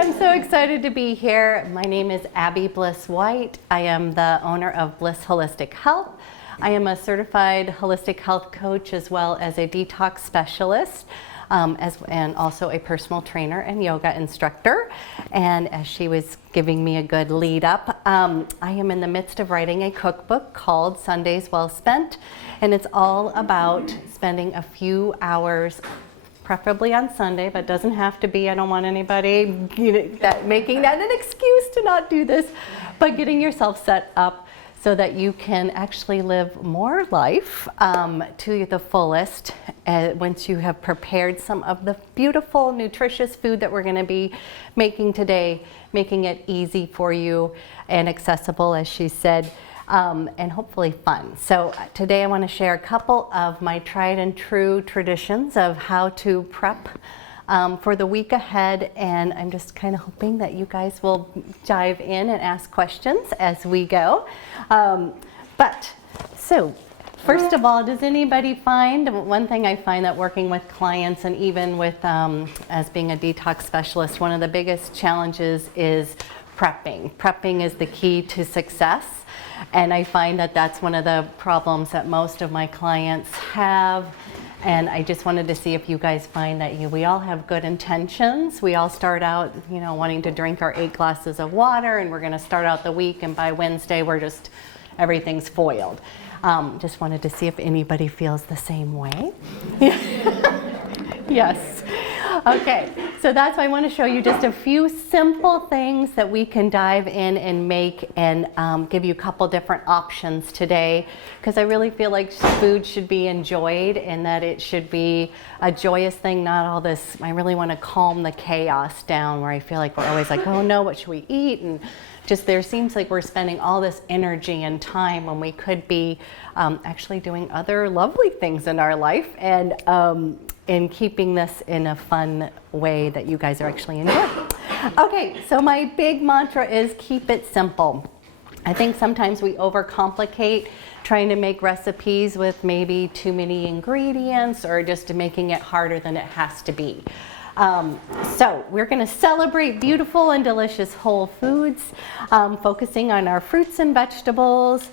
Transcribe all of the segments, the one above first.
I'm so excited to be here. My name is Abby Bliss White. I am the owner of Bliss Holistic Health. I am a certified holistic health coach as well as a detox specialist. And also a personal trainer and yoga instructor. And as she was giving me a good lead up, I am in the midst of writing a cookbook called Sundays Well Spent. And it's all about spending a few hours, preferably on Sunday, but doesn't have to be. I don't want anybody making that an excuse to not do this, but getting yourself set up so that you can actually live more life to the fullest once you have prepared some of the beautiful, nutritious food that we're gonna be making today, making it easy for you and accessible, as she said, and hopefully fun. So today I wanna share a couple of my tried and true traditions of how to prep for the week ahead, and I'm just kind of hoping that you guys will dive in and ask questions as we go. So first of all, does anybody find, one thing I find that working with clients and even with, as being a detox specialist, one of the biggest challenges is prepping. Prepping is the key to success. And I find that that's one of the problems that most of my clients have. And I just wanted to see if you guys find that we all have good intentions. We all start out, wanting to drink our 8 glasses of water, and we're gonna start out the week, and by Wednesday, everything's foiled. Just wanted to see if anybody feels the same way. Yes. Okay, so that's why I want to show you just a few simple things that we can dive in and make, and give you a couple different options today, because I really feel like food should be enjoyed and that it should be a joyous thing, not all this. I really want to calm the chaos down where I feel like we're always like, oh no, what should we eat? And just there seems like we're spending all this energy and time when we could be actually doing other lovely things in our life, and keeping this in a fun way that you guys are actually enjoying. Okay, so my big mantra is keep it simple. I think sometimes we overcomplicate trying to make recipes with maybe too many ingredients, or just making it harder than it has to be. So we're going to celebrate beautiful and delicious whole foods, focusing on our fruits and vegetables.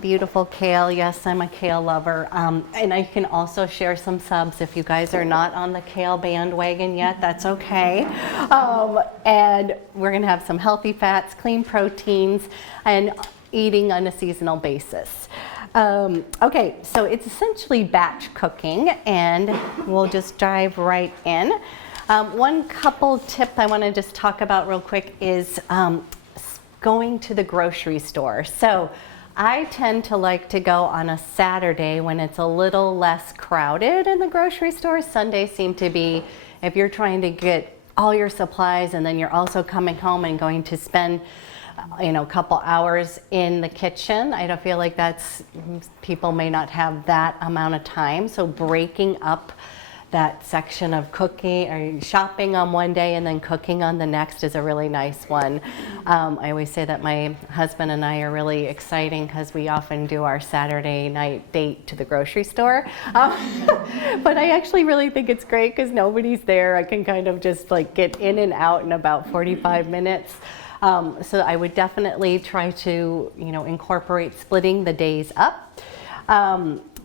Beautiful kale, yes, I'm a kale lover, and I can also share some subs if you guys are not on the kale bandwagon yet, that's okay. And we're gonna have some healthy fats, clean proteins, and eating on a seasonal basis. Okay, so it's essentially batch cooking, and we'll just dive right in. One couple tip I wanna just talk about real quick is going to the grocery store. So I tend to like to go on a Saturday when it's a little less crowded in the grocery store. Sundays seem to be, if you're trying to get all your supplies and then you're also coming home and going to spend a couple hours in the kitchen, I don't feel like people may not have that amount of time. So breaking up that section of cooking or shopping on one day and then cooking on the next is a really nice one. I always say that my husband and I are really exciting because we often do our Saturday night date to the grocery store. But I actually really think it's great because nobody's there. I can kind of just get in and out in about 45 minutes. So I would definitely try to, incorporate splitting the days up.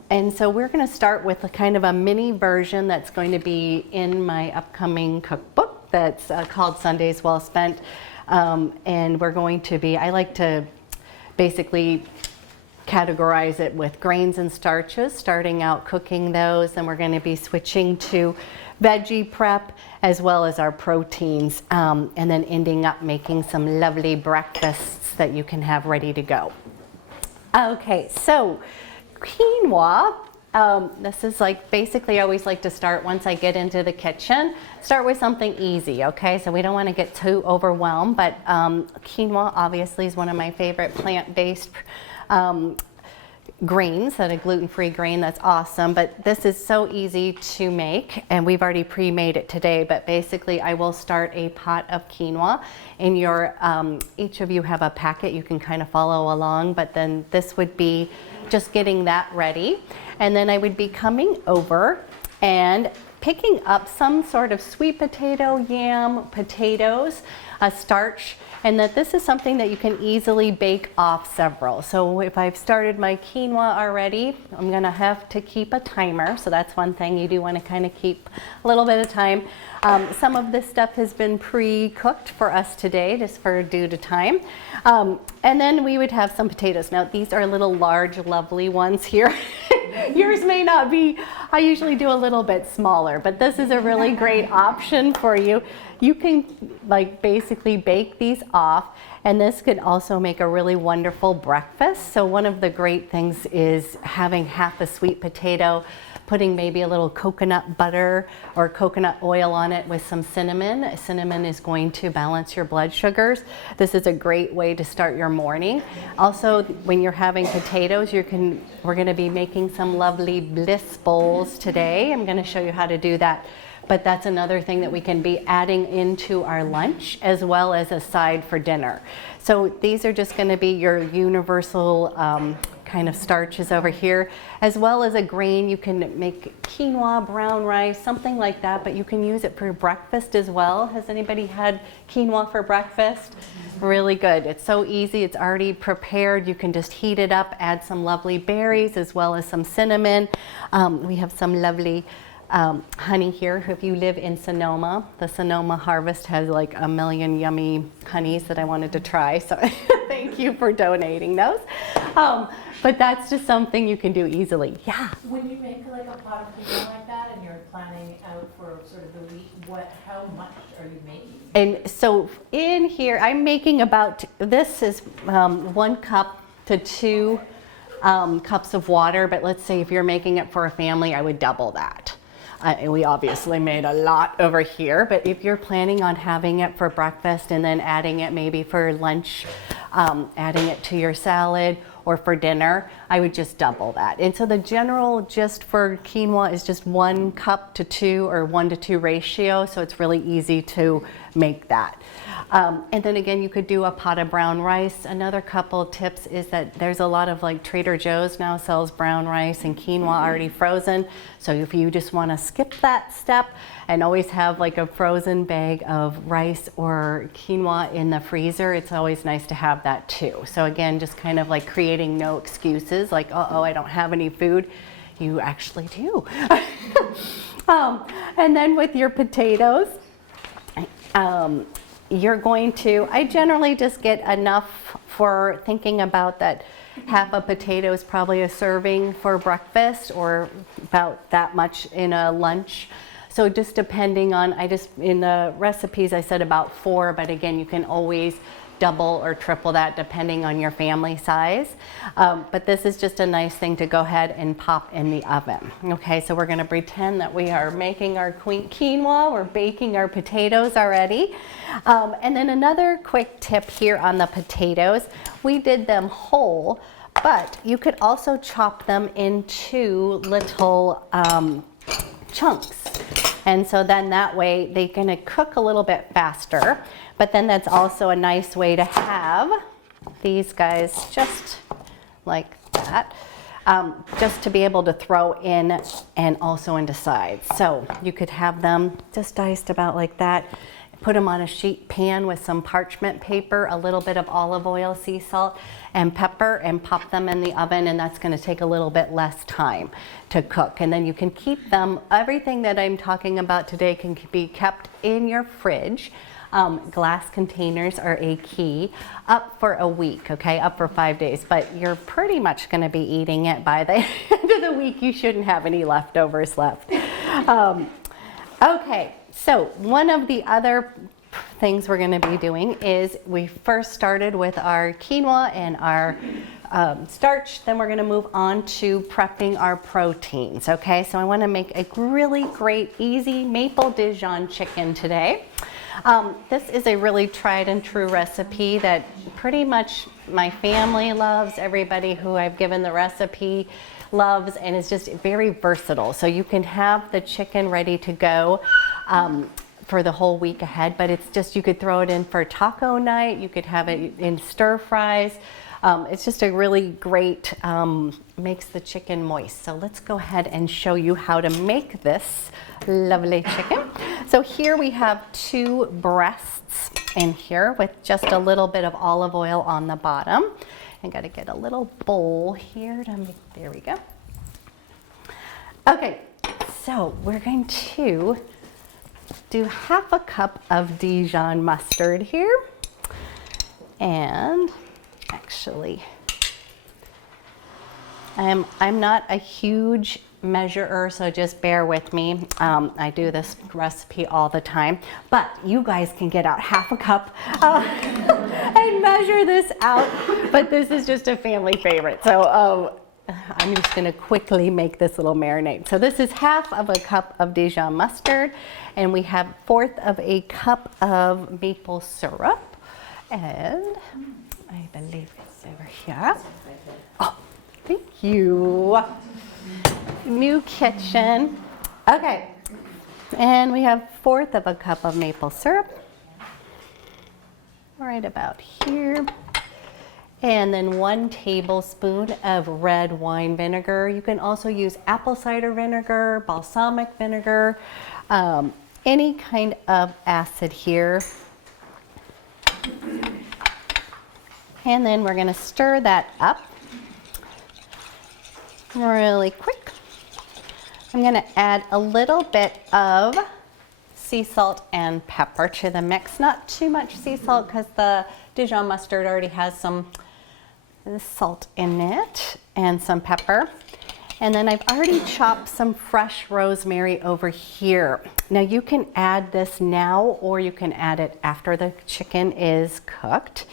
And so we're going to start with a kind of a mini version that's going to be in my upcoming cookbook that's called Sundays Well Spent. And we're going to be, I like to basically categorize it with grains and starches, starting out cooking those. Then we're going to be switching to veggie prep as well as our proteins, and then ending up making some lovely breakfasts that you can have ready to go. Okay, so quinoa, this is basically I always like to start once I get into the kitchen, start with something easy, okay? So we don't want to get too overwhelmed, but quinoa obviously is one of my favorite plant-based grains, that a gluten-free grain, that's awesome, but this is so easy to make, and we've already pre-made it today, but basically I will start a pot of quinoa. In your, each of you have a packet, you can kind of follow along, but then this would be just getting that ready, and then I would be coming over and picking up some sort of sweet potato, yam, potatoes, a starch, and that this is something that you can easily bake off several. So if I've started my quinoa already, I'm gonna have to keep a timer. So that's one thing you do want to kind of keep a little bit of time. Some of this stuff has been pre-cooked for us today, just for due to time. And then we would have some potatoes. Now these are little large, lovely ones here. Yours may not be. I usually do a little bit smaller, but this is a really great option for you. You can like basically bake these off, and this could also make a really wonderful breakfast. So one of the great things is having half a sweet potato, putting maybe a little coconut butter or coconut oil on it with some cinnamon. Cinnamon is going to balance your blood sugars. This is a great way to start your morning. Also, when you're having potatoes, we're gonna be making some lovely Bliss bowls today. I'm gonna show you how to do that. But that's another thing that we can be adding into our lunch as well as a side for dinner. So these are just gonna be your universal kind of starches over here, as well as a grain. You can make quinoa, brown rice, something like that, but you can use it for breakfast as well. Has anybody had quinoa for breakfast? Really good. It's so easy. It's already prepared. You can just heat it up, add some lovely berries as well as some cinnamon. We have some lovely honey here. If you live in Sonoma, the Sonoma harvest has like a million yummy honeys that I wanted to try. So thank you for donating those. But that's just something you can do easily. Yeah. When you make like a pot of quinoa like that and you're planning out for sort of the week, how much are you making? And so in here, I'm making about, this is 1 cup to 2 cups of water, but let's say if you're making it for a family, I would double that. And we obviously made a lot over here, but if you're planning on having it for breakfast and then adding it maybe for lunch, adding it to your salad or for dinner, I would just double that. And so the general gist for quinoa is just 1 cup to 2 or 1 to 2 ratio, so it's really easy to make that. And then again, you could do a pot of brown rice. Another couple tips is that there's a lot of like Trader Joe's now sells brown rice and quinoa already frozen. So if you just want to skip that step and always have like a frozen bag of rice or quinoa in the freezer, it's always nice to have that too. So again, just kind of like creating no excuses like, uh-oh, I don't have any food. You actually do. And then with your potatoes, you're going to, I generally just get enough for thinking about that half a potato is probably a serving for breakfast or about that much in a lunch. So just depending on, in the recipes I said about 4, but again, you can always double or triple that depending on your family size. But this is just a nice thing to go ahead and pop in the oven. Okay, so we're gonna pretend that we are making our quinoa, we're baking our potatoes already. And then another quick tip here on the potatoes, we did them whole, but you could also chop them into little chunks. And so then that way they're gonna cook a little bit faster, but then that's also a nice way to have these guys just like that, just to be able to throw in and also into sides. So you could have them just diced about like that, put them on a sheet pan with some parchment paper, a little bit of olive oil, sea salt, and pepper, and pop them in the oven, and that's gonna take a little bit less time to cook. And then you can keep them, everything that I'm talking about today can be kept in your fridge. Glass containers are a key, up for a week, okay, up for 5 days, but you're pretty much gonna be eating it by the end of the week. You shouldn't have any leftovers left. Okay, so one of the other things we're going to be doing is we first started with our quinoa and our starch, then we're going to move on to prepping our proteins. Okay, so I want to make a really great, easy maple Dijon chicken today. This is a really tried and true recipe that pretty much my family loves, everybody who I've given the recipe loves, and it's just very versatile. So you can have the chicken ready to go for the whole week ahead, but it's just, you could throw it in for taco night, you could have it in stir fries. It's just a really great, makes the chicken moist. So let's go ahead and show you how to make this lovely chicken. So here we have 2 breasts in here with just a little bit of olive oil on the bottom. I gotta get a little bowl here to make, there we go. Okay, so we're going to do half a cup of Dijon mustard here. And actually, I'm not a huge measurer, so just bear with me. I do this recipe all the time, but you guys can get out half a cup and measure this out. But this is just a family favorite, so I'm just going to quickly make this little marinade. So this is half of a cup of Dijon mustard, and we have 1/4 of a cup of maple syrup, and I believe it's over here. Oh, thank you. New kitchen. Okay, and we have 1/4 of a cup of maple syrup, right about here. And then 1 tablespoon of red wine vinegar. You can also use apple cider vinegar, balsamic vinegar, any kind of acid here. And then we're gonna stir that up really quick. I'm gonna add a little bit of sea salt and pepper to the mix. Not too much sea salt because the Dijon mustard already has some salt in it and some pepper. And then I've already chopped some fresh rosemary over here. Now you can add this now or you can add it after the chicken is cooked.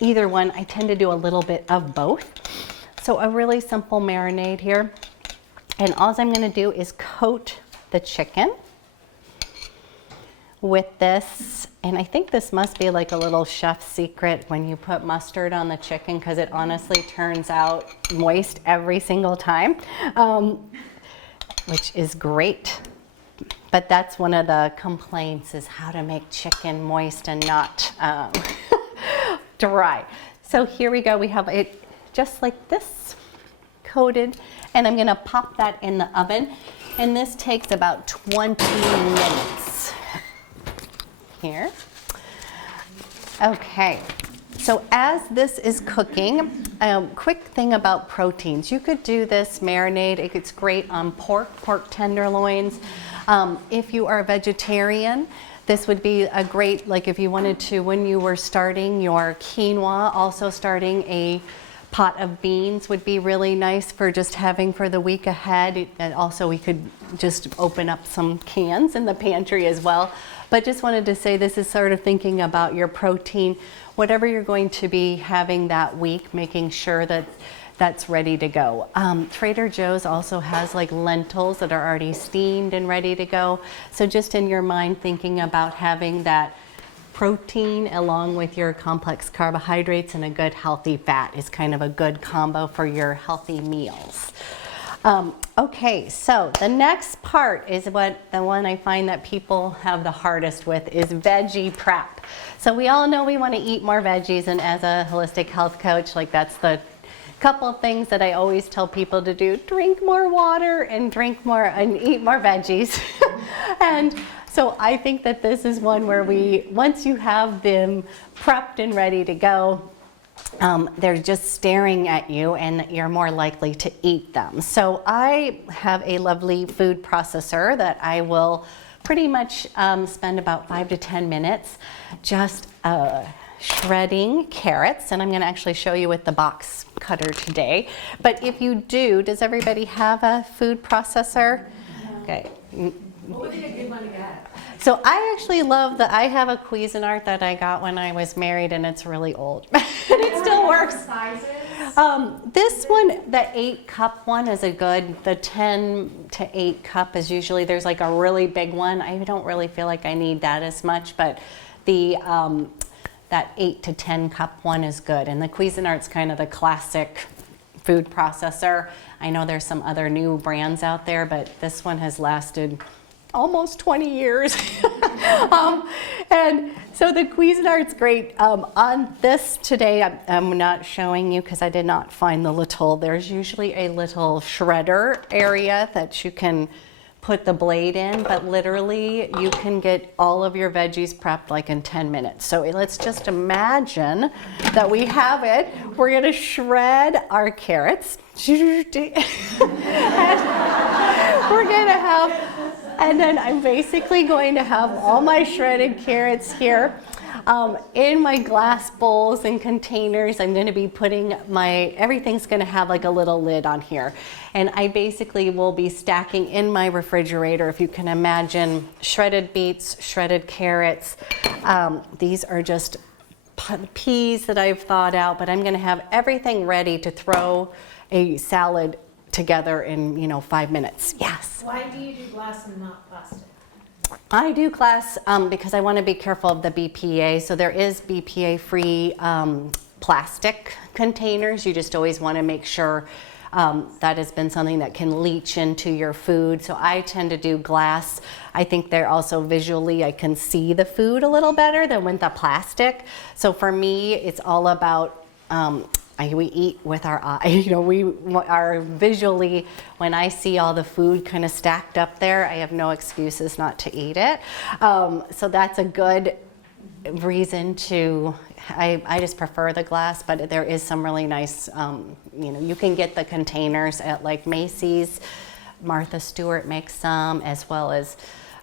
Either one, I tend to do a little bit of both. So a really simple marinade here. And all I'm gonna do is coat the chicken with this, and I think this must be like a little chef's secret when you put mustard on the chicken, because it honestly turns out moist every single time, which is great. But that's one of the complaints, is how to make chicken moist and not dry. So here we go, we have it just like this, coated, and I'm gonna pop that in the oven, and this takes about 20 minutes. Here. Okay, so as this is cooking, quick thing about proteins. You could do this marinade, it's great on pork tenderloins. If you are a vegetarian, this would be a great, like if you wanted to, when you were starting your quinoa, also starting a pot of beans would be really nice for just having for the week ahead. And also we could just open up some cans in the pantry as well. But just wanted to say, this is sort of thinking about your protein, whatever you're going to be having that week, making sure that that's ready to go. Trader Joe's also has like lentils that are already steamed and ready to go. So just in your mind, thinking about having that protein along with your complex carbohydrates and a good healthy fat is kind of a good combo for your healthy meals. Okay, so the next part is the one I find that people have the hardest with, is veggie prep. So we all know we want to eat more veggies, and as a holistic health coach, like that's the couple of things that I always tell people to do: drink more water and drink more and eat more veggies. And so I think that this is one where once you have them prepped and ready to go, they're just staring at you and you're more likely to eat them. So I have a lovely food processor that I will pretty much spend about 5 to 10 minutes just shredding carrots, and I'm going to actually show you with the box cutter today. But if you do, does everybody have a food processor? Okay. What would be a good one to get? So I actually love I have a Cuisinart that I got when I was married, and it's really old. And it still works. Sizes? This one, the 8-cup one is a good, the 10 to 8 cup is usually, there's like a really big one. I don't really feel like I need that as much, but the that 8 to 10 cup one is good. And the Cuisinart's kind of the classic food processor. I know there's some other new brands out there, but this one has lasted almost 20 years. And And so the Cuisinart's great. On this today, I'm not showing you because I did not find the little, there's usually a little shredder area that you can put the blade in, but literally you can get all of your veggies prepped like in 10 minutes. So let's just imagine that we have it. We're gonna shred our carrots. And we're gonna have, and then I'm basically going to have all my shredded carrots here. In my glass bowls and containers, I'm going to be putting everything's going to have like a little lid on here. And I basically will be stacking in my refrigerator, if you can imagine, shredded beets, shredded carrots. These are just peas that I've thawed out, but I'm going to have everything ready to throw a salad together in, 5 minutes. Yes? Why do you do glass and not plastic? I do glass because I want to be careful of the BPA. So there is BPA-free plastic containers. You just always want to make sure that has been something that can leach into your food. So I tend to do glass. I think they're also visually, I can see the food a little better than with the plastic. So for me, it's all about we eat with our eye. We are visually, when I see all the food kind of stacked up there, I have no excuses not to eat it. So that's a good reason to, I just prefer the glass, but there is some really nice, you can get the containers at like Macy's. Martha Stewart makes some, as well as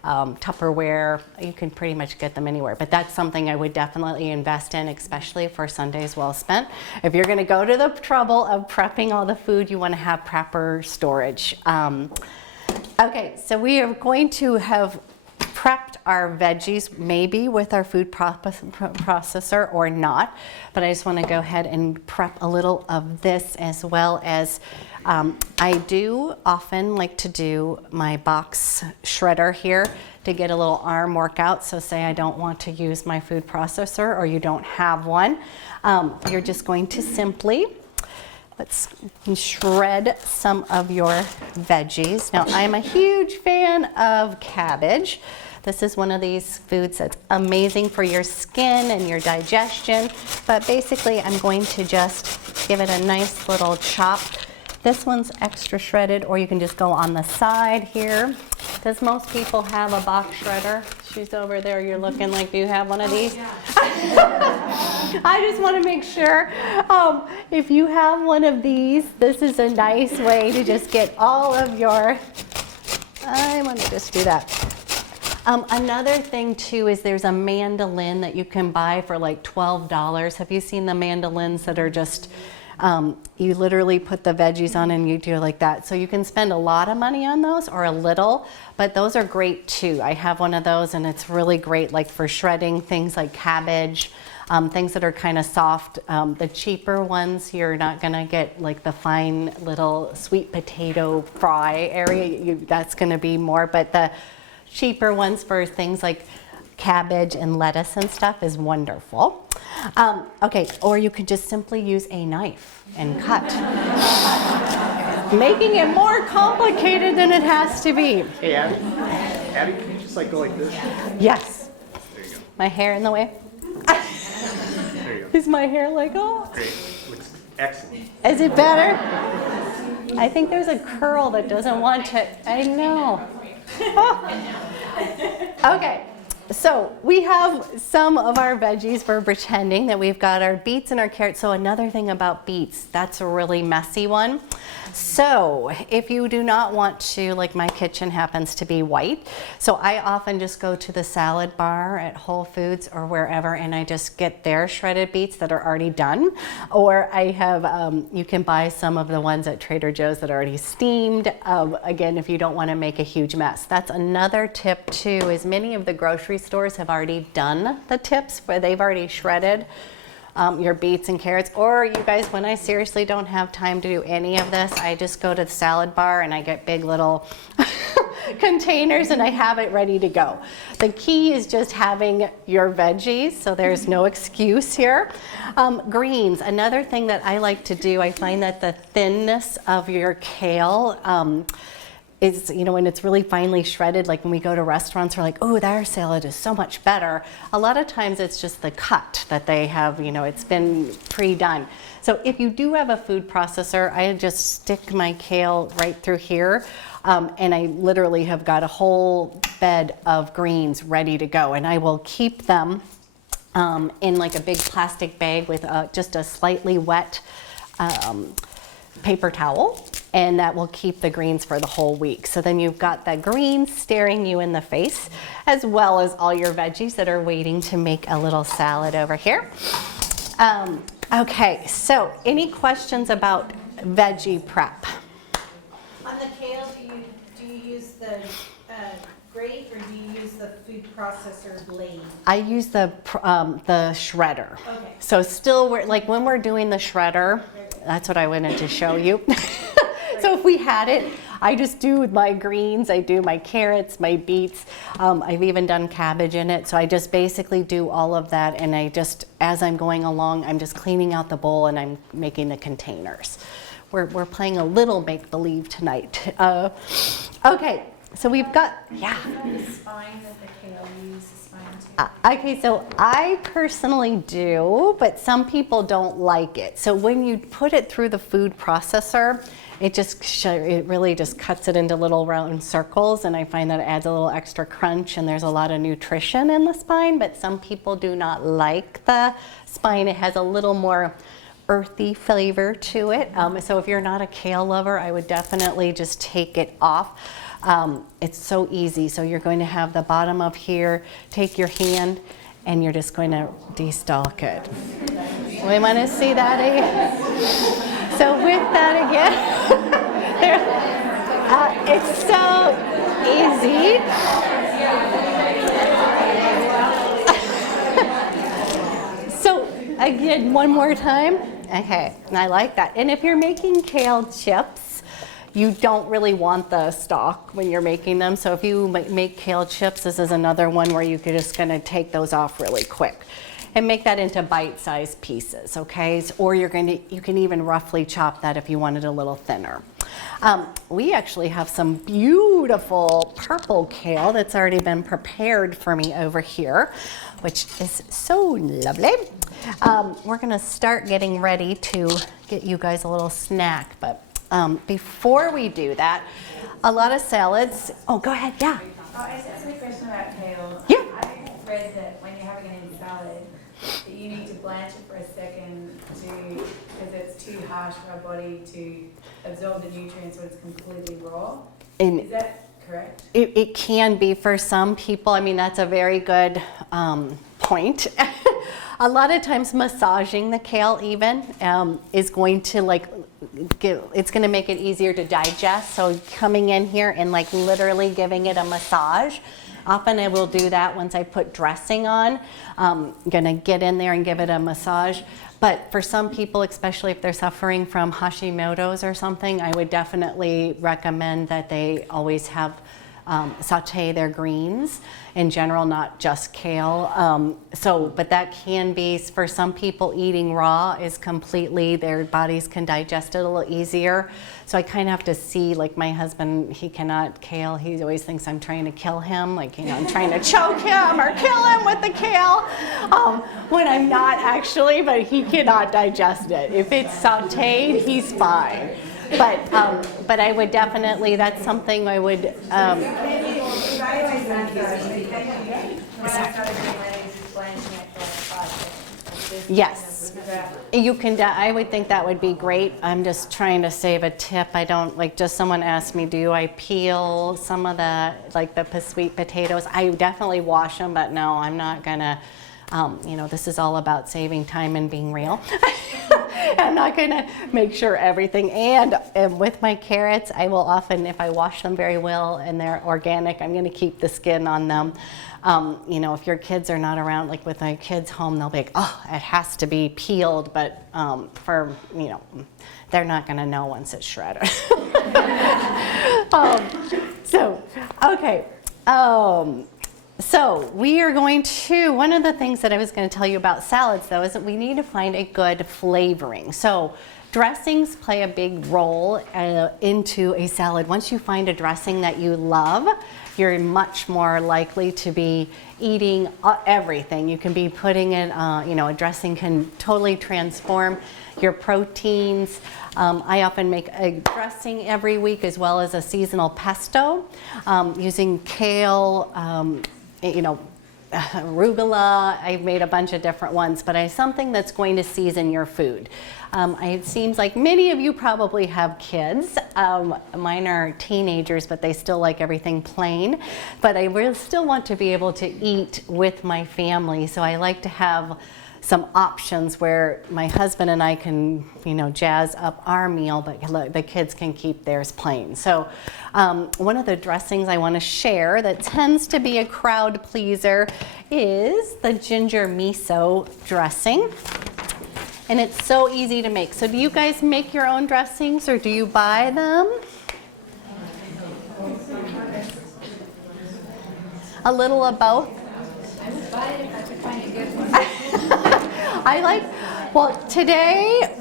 Tupperware. You can pretty much get them anywhere, but that's something I would definitely invest in, especially for Sundays well spent. If you're going to go to the trouble of prepping all the food, you want to have proper storage. Okay, so we are going to have prepped our veggies, maybe with our food processor or not, but I just want to go ahead and prep a little of this, as well as I do often like to do my box shredder here to get a little arm workout. So say I don't want to use my food processor, or you don't have one, you're just going to simply let's shred some of your veggies. Now, I'm a huge fan of cabbage. This is one of these foods that's amazing for your skin and your digestion, but basically I'm going to just give it a nice little chop. This one's extra shredded, or you can just go on the side here. Does most people have a box shredder? She's over there, you're looking like, do you have one of these? Yeah. I just want to make sure, if you have one of these, this is a nice way to just get all of your, I want to just do that. Another thing too is there's a mandolin that you can buy for like $12. Have you seen the mandolins that are just, you literally put the veggies on and you do like that. So you can spend a lot of money on those, or a little, but those are great too. I have one of those and it's really great, like for shredding things like cabbage, things that are kind of soft. The cheaper ones, you're not gonna get like the fine little sweet potato fry area. That's gonna be more, but the cheaper ones for things like cabbage and lettuce and stuff is wonderful. Okay, or you could just simply use a knife and cut. Making it more complicated than it has to be. Hey, Abby, can you just like go like this? Yes. There you go. My hair in the way? There you go. Is my hair like, oh? Great. Looks excellent. Is it better? I think there's a curl that doesn't want to, I know. Okay, so we have some of our veggies. We're pretending that we've got our beets and our carrots. So another thing about beets, that's a really messy one. So if you do not want to, like my kitchen happens to be white, so I often just go to the salad bar at Whole Foods or wherever, and I just get their shredded beets that are already done. Or I have, you can buy some of the ones at Trader Joe's that are already steamed. Again, if you don't want to make a huge mess. That's another tip too, is many of the grocery stores have already done the tips where they've already shredded your beets and carrots. Or you guys, when I seriously don't have time to do any of this, I just go to the salad bar and I get big little containers and I have it ready to go. The key is just having your veggies, so there's no excuse here. Greens, another thing that I like to do, I find that the thinness of your kale it's, you know, when it's really finely shredded, like when we go to restaurants, we're like, oh, their salad is so much better. A lot of times it's just the cut that they have, you know, it's been pre-done. So if you do have a food processor, I just stick my kale right through here. And I literally have got a whole bed of greens ready to go. And I will keep them in like a big plastic bag with just a slightly wet paper towel, and that will keep the greens for the whole week. So then you've got the greens staring you in the face, as well as all your veggies that are waiting to make a little salad over here. Okay, so any questions about veggie prep? On the kale, do you use the grate or do you use the food processor blade? I use the shredder. Okay. So still, like when we're doing the shredder, that's what I wanted to show you. So if we had it, I just do my greens, I do my carrots, my beets. I've even done cabbage in it. So I just basically do all of that, and I just, as I'm going along, I'm just cleaning out the bowl and I'm making the containers. We're playing a little make-believe tonight. Okay, so we've got, yeah. The spine that the kale uses, the spine too. Okay, so I personally do, but some people don't like it. So when you put it through the food processor, it really just cuts it into little round circles, and I find that it adds a little extra crunch, and there's a lot of nutrition in the spine, but some people do not like the spine. It has a little more earthy flavor to it. So if you're not a kale lover, I would definitely just take it off. It's so easy. So you're going to have the bottom of here, take your hand, and you're just going to de-stalk it. We want to see that again. So with that again, it's so easy. So again, one more time. Okay, and I like that. And if you're making kale chips, you don't really want the stalk when you're making them. So if you make kale chips, this is another one where you could just kind of take those off really quick and make that into bite-sized pieces, okay? Or you can even roughly chop that if you wanted a little thinner. We actually have some beautiful purple kale that's already been prepared for me over here, which is so lovely. We're gonna start getting ready to get you guys a little snack, but before we do that, a lot of salads, oh, go ahead, yeah. Oh, I just have a question about kale. Yeah. I read that when you're having it in salad, that you need to blanch it for a second because it's too harsh for our body to absorb the nutrients when it's completely raw. Is that correct? It can be for some people. I mean, that's a very good point. A lot of times massaging the kale even is going to it's going to make it easier to digest. So coming in here and like literally giving it a massage. Often I will do that once I put dressing on. I'm going to get in there and give it a massage. But for some people, especially if they're suffering from Hashimoto's or something, I would definitely recommend that they always have saute their greens in general, not just kale. But that can be, for some people, eating raw is completely, their bodies can digest it a little easier. So I kind of have to see, like my husband, he cannot kale. He always thinks I'm trying to kill him, like, you know, I'm trying to choke him or kill him with the kale, when I'm not actually, but he cannot digest it. If it's sauteed, he's fine. But I would definitely, that's something I would, yes. You can, I would think that would be great. I'm just trying to save a tip. I don't, like, just someone asked me, do I peel some of the, like the sweet potatoes? I definitely wash them, but no, I'm not gonna, you know, this is all about saving time and being real. I'm not gonna make sure everything, and with my carrots, I will often, if I wash them very well and they're organic, I'm gonna keep the skin on them. You know, if your kids are not around, like with my kids home, they'll be like, oh, it has to be peeled, but for, you know, they're not gonna know once it's shredded. Okay. So we are going to, one of the things that I was going to tell you about salads though is that we need to find a good flavoring. So Dressings play a big role into a salad. Once you find a dressing that you love, you're much more likely to be eating everything. You can be putting in, a dressing can totally transform your proteins. I often make a dressing every week as well as a seasonal pesto using kale, arugula. I've made a bunch of different ones, but something that's going to season your food. It seems like many of you probably have kids. Mine are teenagers, but they still like everything plain. But I really still want to be able to eat with my family, so I like to have some options where my husband and I can, jazz up our meal, but the kids can keep theirs plain. So one of the dressings I want to share that tends to be a crowd pleaser is the ginger miso dressing. And it's so easy to make. So do you guys make your own dressings or do you buy them? A little of both? I would buy it if I could find a good one. Today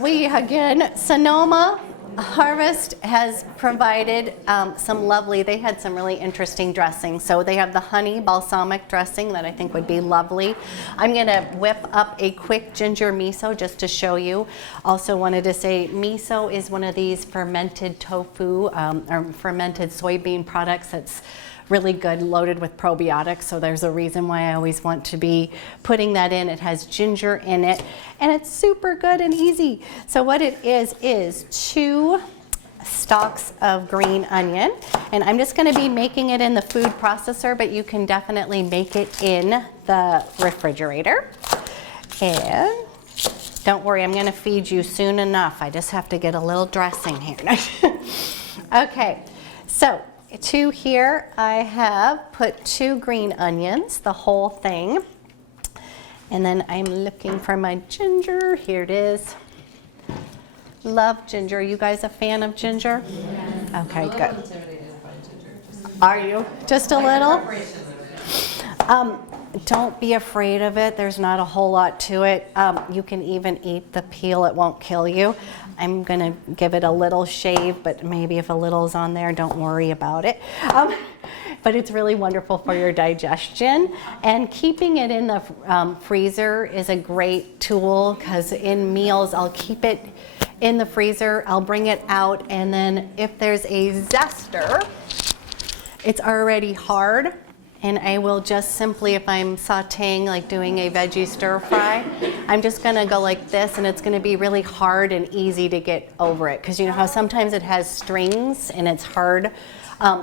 Sonoma Harvest has provided they had some really interesting dressings. So they have the honey balsamic dressing that I think would be lovely. I'm gonna whip up a quick ginger miso just to show you. Also wanted to say miso is one of these fermented tofu or fermented soybean products that's really good, loaded with probiotics, so there's a reason why I always want to be putting that in. It has ginger in it, and it's super good and easy. So what it is 2 stalks of green onion, and I'm just gonna be making it in the food processor, but you can definitely make it in the refrigerator. And don't worry, I'm gonna feed you soon enough. I just have to get a little dressing here. Okay, so here I have put 2 green onions, the whole thing. And then I'm looking for my ginger. Here it is. Love ginger. You guys a fan of ginger? Yes. Okay, good. Are you? Just a little? Don't be afraid of it. There's not a whole lot to it. You can even eat the peel. It won't kill you. I'm going to give it a little shave, but maybe if a little is on there, don't worry about it. But it's really wonderful for your digestion. And keeping it in the freezer is a great tool, because in meals, I'll keep it in the freezer. I'll bring it out, and then if there's a zester, it's already hard. And I will just simply, if I'm sauteing, like doing a veggie stir fry, I'm just gonna go like this, and it's gonna be really hard and easy to get over it. Because you know how sometimes it has strings and it's hard.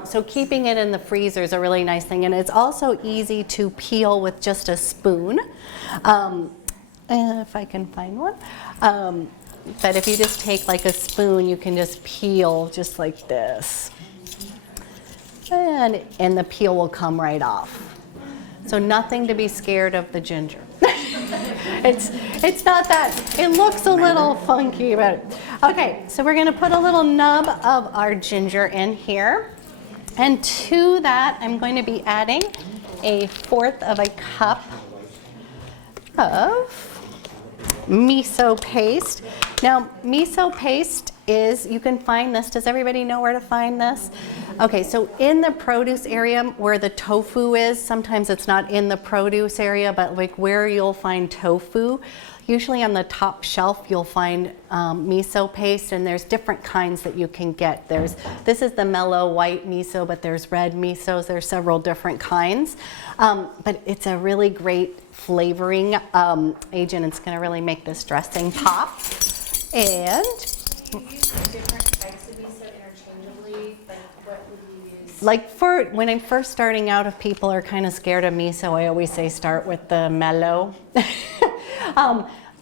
So keeping it in the freezer is a really nice thing. And it's also easy to peel with just a spoon. If I can find one. But if you just take like a spoon, you can just peel just like this. And the peel will come right off. So nothing to be scared of the ginger. It's not that, it looks a little funky, but okay, so we're gonna put a little nub of our ginger in here. And to that, I'm going to be adding 1/4 of a cup of miso paste. Now, miso paste is, you can find this, does everybody know where to find this? Okay, so in the produce area where the tofu is, sometimes it's not in the produce area, but like where you'll find tofu, usually on the top shelf you'll find miso paste, and there's different kinds that you can get. This is the mellow white miso, but there's red misos, there's several different kinds. But it's a really great flavoring agent. It's gonna really make this dressing pop. And Do you use different types of miso interchangeably? Like, what would you use? like when I'm first starting out, if people are kind of scared of miso, I always say start with the mellow.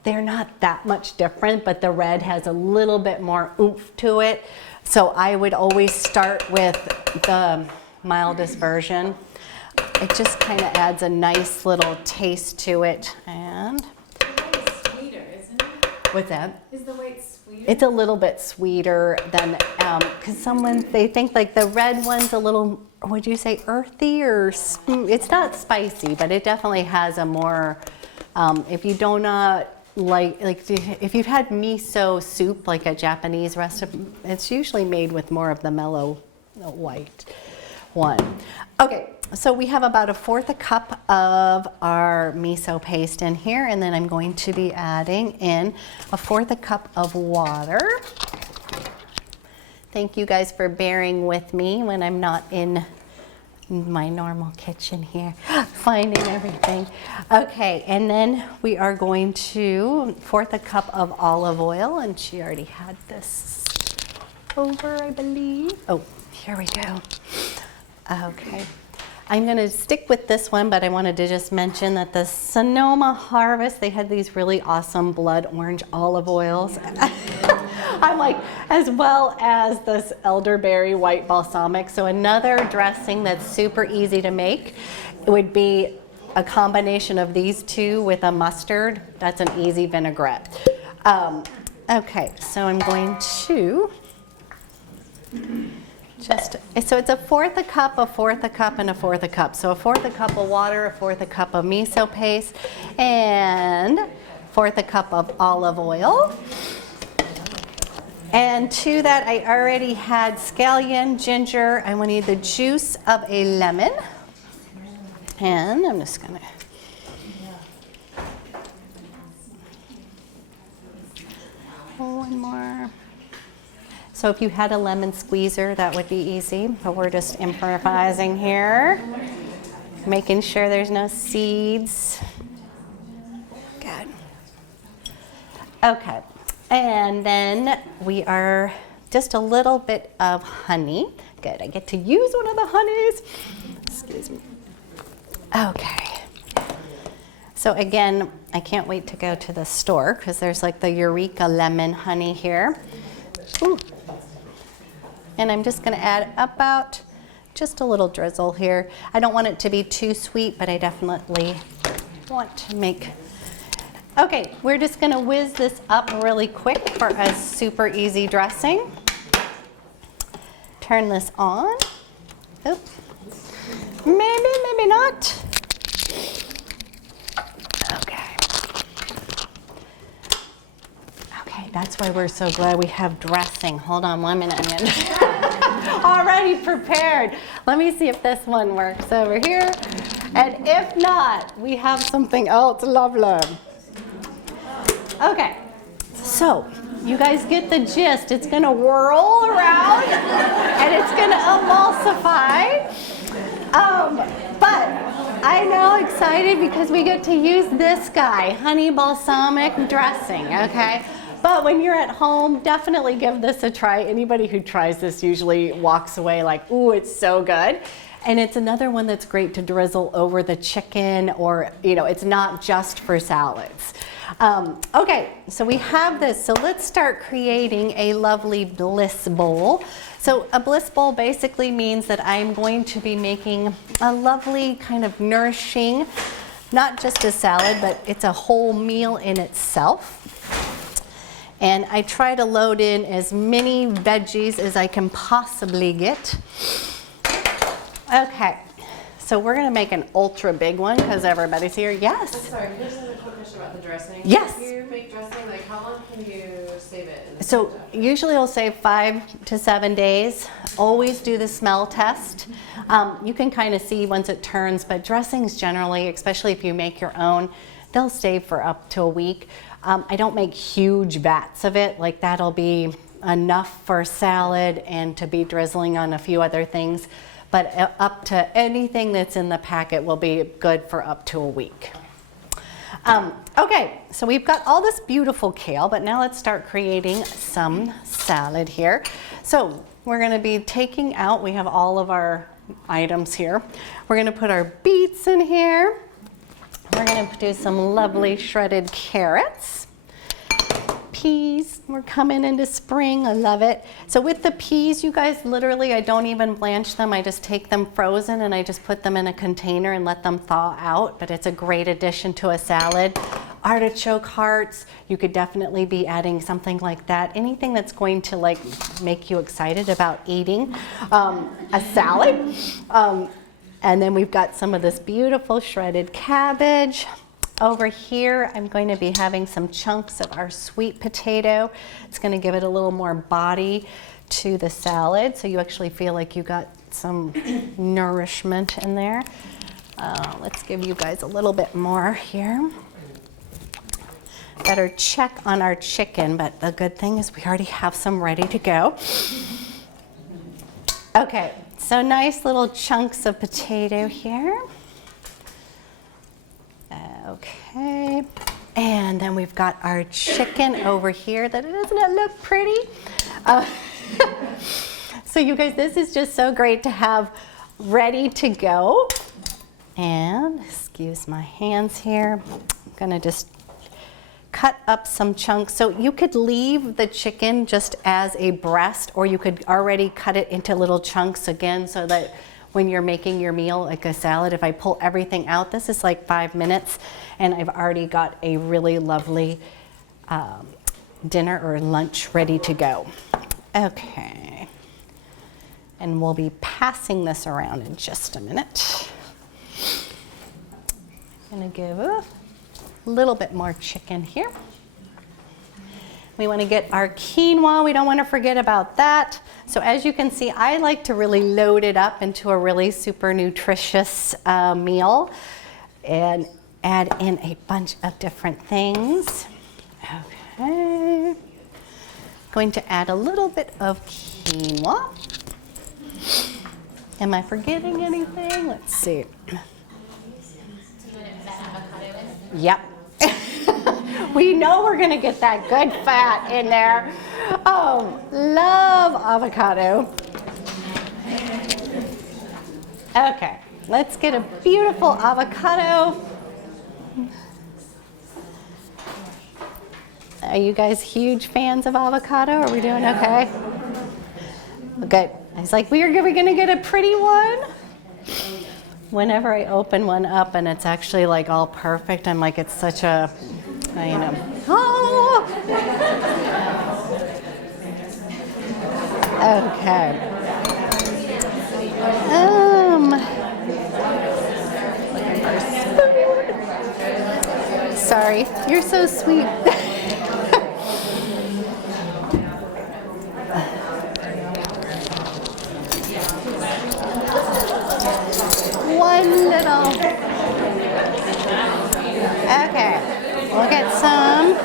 They're not that much different, but the red has a little bit more oomph to it. So I would always start with the mildest version. It just kind of adds a nice little taste to it. And The white's sweeter, isn't it? what's that? Is the white sweeter? It's a little bit sweeter than, because they think like the red one's a little, would you say earthy or, it's not spicy, but it definitely has a more, if you do not like if you've had miso soup, like a Japanese recipe, it's usually made with more of the mellow white one. Okay, so we have about 1/4 cup of our miso paste in here, and then I'm going to be adding in 1/4 cup of water. Thank you guys for bearing with me when I'm not in my normal kitchen here, finding everything. Okay, and then we are going to 1/4 cup of olive oil, and she already had this over, I believe. Oh, here we go. Okay, I'm gonna stick with this one, but I wanted to just mention that the Sonoma Harvest, they had these really awesome blood orange olive oils. I'm like, as well as this elderberry white balsamic. So another dressing that's super easy to make would be a combination of these two with a mustard. That's an easy vinaigrette. Okay, so I'm going to so it's 1/4 cup, 1/4 cup, and 1/4 cup. So 1/4 cup of water, 1/4 cup of miso paste, and 1/4 cup of olive oil. And to that, I already had scallion, ginger. I will need the juice of a lemon. And I'm just gonna one more. So if you had a lemon squeezer, that would be easy, but we're just improvising here. Making sure there's no seeds. Good. Okay, and then we are just a little bit of honey. Good, I get to use one of the honeys. Excuse me. Okay. So again, I can't wait to go to the store because there's like the Eureka lemon honey here. Ooh. And I'm just gonna add about just a little drizzle here. I don't want it to be too sweet, but I definitely want to make. Okay, we're just gonna whiz this up really quick for a super easy dressing. Turn this on. Oops. Maybe not. Okay, that's why we're so glad we have dressing. Hold on 1 minute. Already prepared. Let me see if this one works over here. And if not, we have something else lovely. Okay, so you guys get the gist. It's gonna whirl around and it's gonna emulsify. But I'm now excited because we get to use this guy, honey balsamic dressing, okay? But when you're at home, definitely give this a try. Anybody who tries this usually walks away like, ooh, it's so good. And it's another one that's great to drizzle over the chicken, or, you know, it's not just for salads. Okay, so we have this. So let's start creating a lovely Bliss bowl. So a Bliss bowl basically means that I'm going to be making a lovely kind of nourishing, not just a salad, but it's a whole meal in itself. And I try to load in as many veggies as I can possibly get. Okay, so we're gonna make an ultra big one because everybody's here. Yes? Sorry, can I just have a quick question about the dressing? Yes. If you make dressing, like how long can you save it? In the So fridge? usually I'll say 5 to 7 days. Always do the smell test. You can kind of see once it turns, but dressings generally, especially if you make your own, they'll stay for up to a week. I don't make huge vats of it, like that'll be enough for salad and to be drizzling on a few other things. But up to anything that's in the packet will be good for up to a week. Okay, so we've got all this beautiful kale, but now let's start creating some salad here. So we're gonna be taking out, we have all of our items here. We're gonna put our beets in here. We're gonna do some lovely shredded carrots. Peas, we're coming into spring, I love it. So with the peas, you guys, literally, I don't even blanch them. I just take them frozen and I just put them in a container and let them thaw out, but it's a great addition to a salad. Artichoke hearts, you could definitely be adding something like that. Anything that's going to like make you excited about eating a salad. And then we've got some of this beautiful shredded cabbage. Over here, I'm going to be having some chunks of our sweet potato. It's going to give it a little more body to the salad, so you actually feel like you got some nourishment in there. Let's give you guys a little bit more here. Better check on our chicken, but the good thing is we already have some ready to go. Okay, so nice little chunks of potato here. Okay, and then we've got our chicken over here. Doesn't it look pretty? So you guys, this is just so great to have ready to go. And excuse my hands here. I'm gonna just cut up some chunks. So you could leave the chicken just as a breast, or you could already cut it into little chunks again, so that when you're making your meal, like a salad, if I pull everything out, this is like 5 minutes, and I've already got a really lovely dinner or lunch ready to go. Okay, and we'll be passing this around in just a minute. I'm gonna give a little bit more chicken here. We want to get our quinoa. We don't want to forget about that. So as you can see, I like to really load it up into a really super nutritious meal and add in a bunch of different things. Okay. Going to add a little bit of quinoa. Am I forgetting anything? Let's see. Yep. We know we're gonna get that good fat in there. Oh, love avocado. Okay, let's get a beautiful avocado. Are you guys huge fans of avocado? Are we doing okay? Good. I was like, we're gonna get a pretty one. Whenever I open one up and it's actually like all perfect, I'm like, it's such a, you know, oh! Okay. Sorry, you're so sweet. One little. Okay, we'll get some.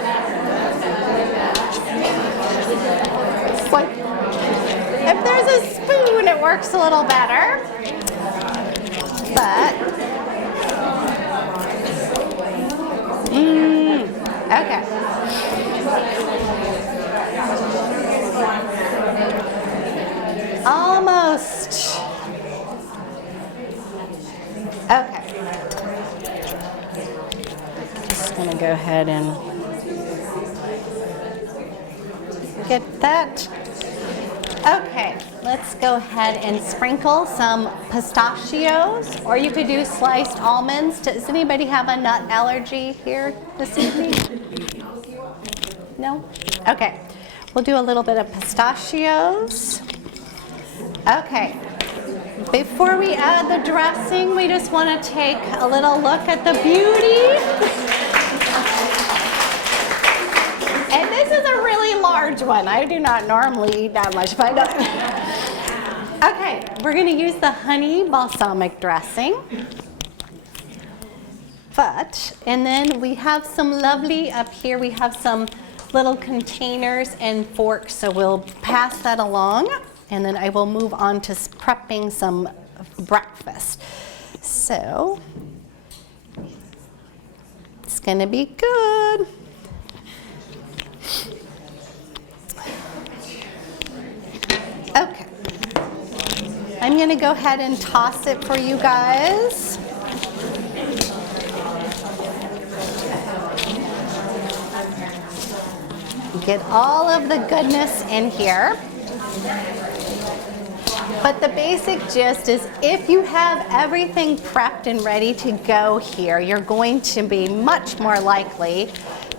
It's like, if there's a spoon, it works a little better. But, okay. Almost. Okay. Just gonna go ahead and get that. Okay, let's go ahead and sprinkle some pistachios, or you could do sliced almonds. Does anybody have a nut allergy here this evening? No? Okay, we'll do a little bit of pistachios. Okay. Before we add the dressing, we just want to take a little look at the beauty. And this is a really large one. I do not normally eat that much, but I don't. Okay, we're going to use the honey balsamic dressing. And then we have some lovely, up here we have some little containers and forks, so we'll pass that along. And then I will move on to prepping some breakfast. So it's gonna be good. Okay. I'm gonna go ahead and toss it for you guys. Get all of the goodness in here. But the basic gist is, if you have everything prepped and ready to go here, you're going to be much more likely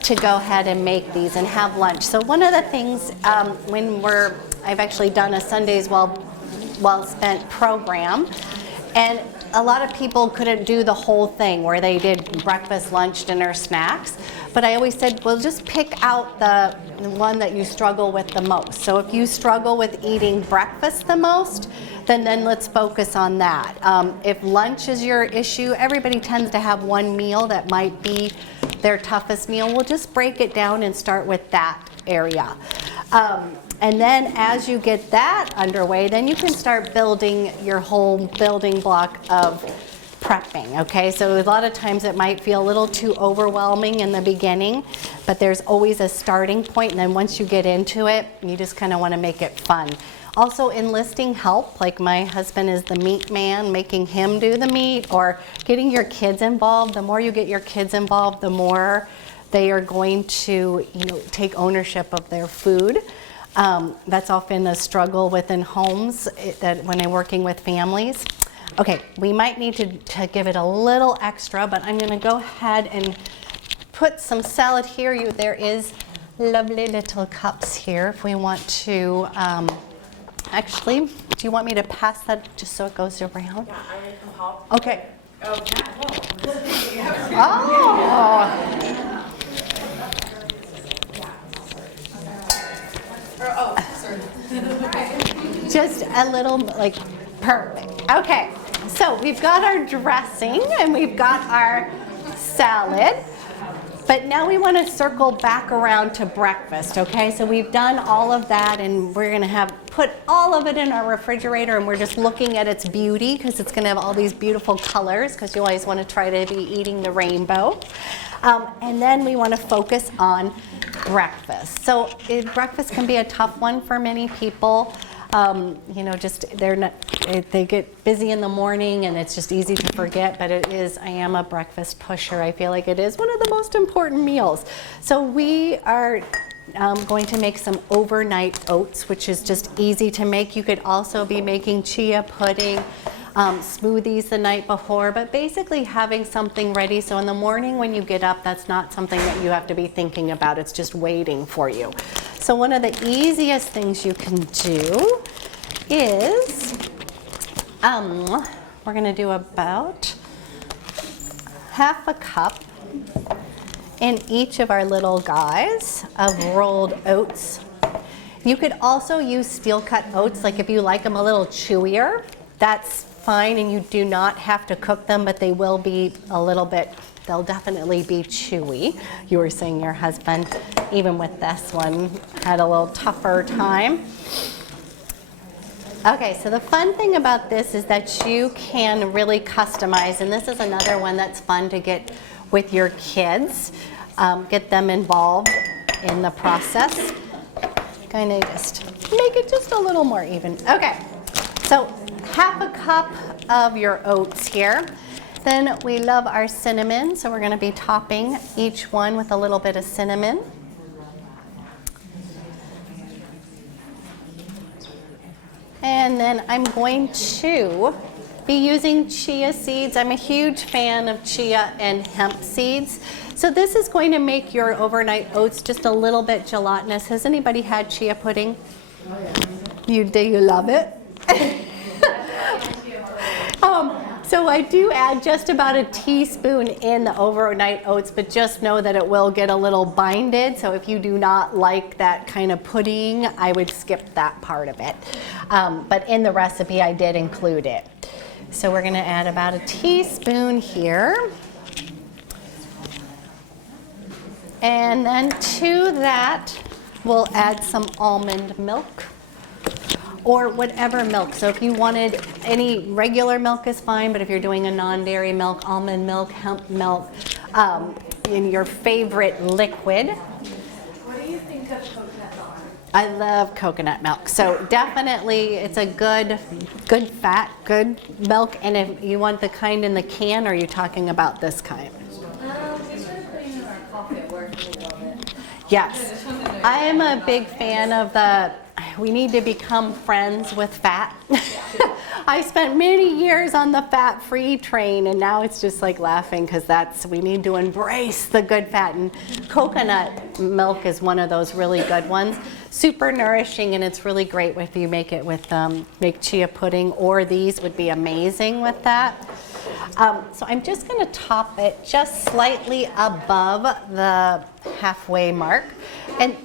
to go ahead and make these and have lunch. So one of the things I've actually done a Sundays Well Spent program, and a lot of people couldn't do the whole thing where they did breakfast, lunch, dinner, snacks. But I always said, well, just pick out the one that you struggle with the most. So if you struggle with eating breakfast the most, then let's focus on that. If lunch is your issue, everybody tends to have one meal that might be their toughest meal. We'll just break it down and start with that area. And then as you get that underway, then you can start building your whole building block of prepping, okay? So a lot of times it might feel a little too overwhelming in the beginning, but there's always a starting point, and then once you get into it, you just kind of want to make it fun. Also enlisting help, like my husband is the meat man, making him do the meat, or getting your kids involved. The more you get your kids involved, the more they are going to, take ownership of their food. That's often a struggle within homes that when I'm working with families. Okay, we might need to give it a little extra, but I'm going to go ahead and put some salad here. There is lovely little cups here if we want to. Actually, do you want me to pass that just so it goes around? Yeah, I already come help. Okay. Oh, yeah. Oh. Sorry. Just a little, perfect. Okay, so we've got our dressing and we've got our salad, but now we want to circle back around to breakfast, okay? So we've done all of that and we're going to put all of it in our refrigerator, and we're just looking at its beauty because it's going to have all these beautiful colors, because you always want to try to be eating the rainbow. And then we want to focus on breakfast. So breakfast can be a tough one for many people. They get busy in the morning and it's just easy to forget, but I am a breakfast pusher. I feel like it is one of the most important meals. So we are going to make some overnight oats, which is just easy to make. You could also be making chia pudding, smoothies the night before, but basically having something ready so in the morning when you get up, that's not something that you have to be thinking about. It's just waiting for you. So one of the easiest things you can do is, we're going to do about half a cup in each of our little guys of rolled oats. You could also use steel cut oats, like if you like them a little chewier, that's fine, and you do not have to cook them, but they will be they'll definitely be chewy. You were saying your husband, even with this one, had a little tougher time. Okay, so the fun thing about this is that you can really customize, and this is another one that's fun to get with your kids, get them involved in the process. Kind of just make it just a little more even. Okay, so half a cup of your oats here. Then we love our cinnamon, so we're going to be topping each one with a little bit of cinnamon. And then I'm going to be using chia seeds. I'm a huge fan of chia and hemp seeds. So this is going to make your overnight oats just a little bit gelatinous. Has anybody had chia pudding? Do you love it? So I do add just about a teaspoon in the overnight oats, but just know that it will get a little binded. So if you do not like that kind of pudding, I would skip that part of it. But in the recipe, I did include it. So we're going to add about a teaspoon here. And then to that, we'll add some almond milk, or whatever milk. So if you wanted any regular milk is fine, but if you're doing a non-dairy milk, almond milk, hemp milk, in your favorite liquid. What do you think of coconut milk? I love coconut milk. So definitely it's a good fat, good milk. And if you want the kind in the can, or are you talking about this kind? We started putting in our coffee at work a little bit. Yes. I am a big fan of we need to become friends with fat. I spent many years on the fat-free train, and now it's just like laughing because we need to embrace the good fat. And coconut milk is one of those really good ones. Super nourishing, and it's really great if you make it with make chia pudding, or these would be amazing with that. So I'm just going to top it just slightly above the halfway mark. And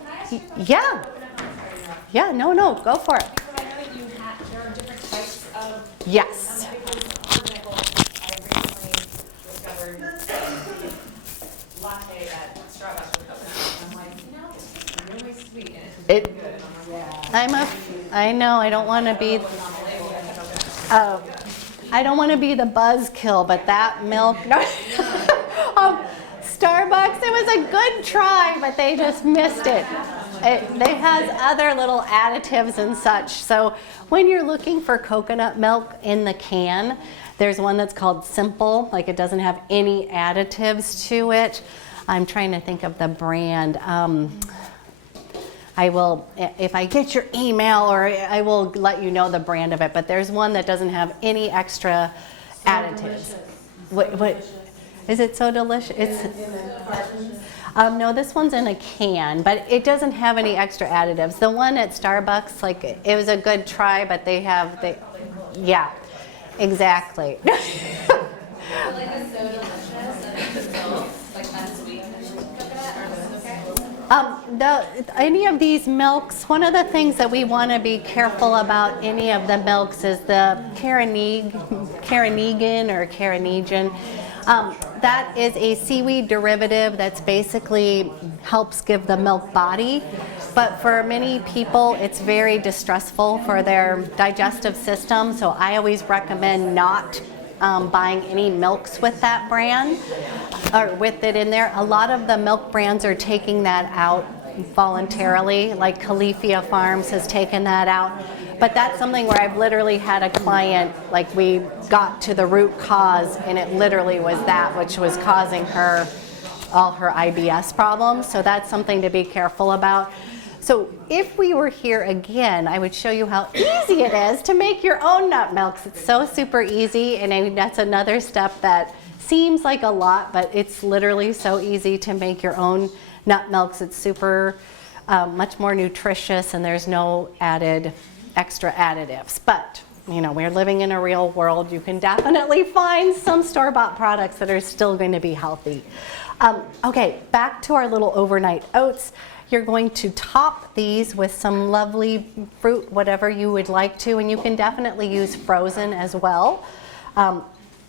yeah, no, go for it. So I know that there are different types of. Yes. Because, for example, I recently discovered latte at Starbucks with coconut, and I'm like, it's really sweet and it's really good. And I'm like, I know, I don't want to be, I don't want to be the buzzkill, but that milk, no. Starbucks, it was a good try, but they just missed it. It has other little additives and such. So when you're looking for coconut milk in the can, there's one that's called Simple, like it doesn't have any additives to it. I'm trying to think of the brand. I will, if I get your email, or I will let you know the brand of it, but there's one that doesn't have any extra additives. What is it? So delicious? It's no, this one's in a can, but it doesn't have any extra additives. The one at Starbucks, like, it was a good try, but yeah, exactly. Like it's so delicious and it's so like unsweet and coconut, or is this okay? Any of these milks, one of the things that we want to be careful about any of the milks is the carrageenan or carrageenan. That is a seaweed derivative that's basically helps give the milk body, but for many people it's very distressful for their digestive system, so I always recommend not buying any milks with that brand or with it in there. A lot of the milk brands are taking that out voluntarily, like Califia Farms has taken that out. But that's something where I've literally had a client, like we got to the root cause, and it literally was that which was causing her all her IBS problems. So that's something to be careful about. So if we were here again, I would show you how easy it is to make your own nut milks. It's so super easy, and I mean, that's another step that seems like a lot, but it's literally so easy to make your own nut milks. It's super much more nutritious, and there's no extra additives. But you know, we're living in a real world. You can definitely find some store-bought products that are still going to be healthy. Okay, back to our little overnight oats. You're going to top these with some lovely fruit, whatever you would like to, and you can definitely use frozen as well.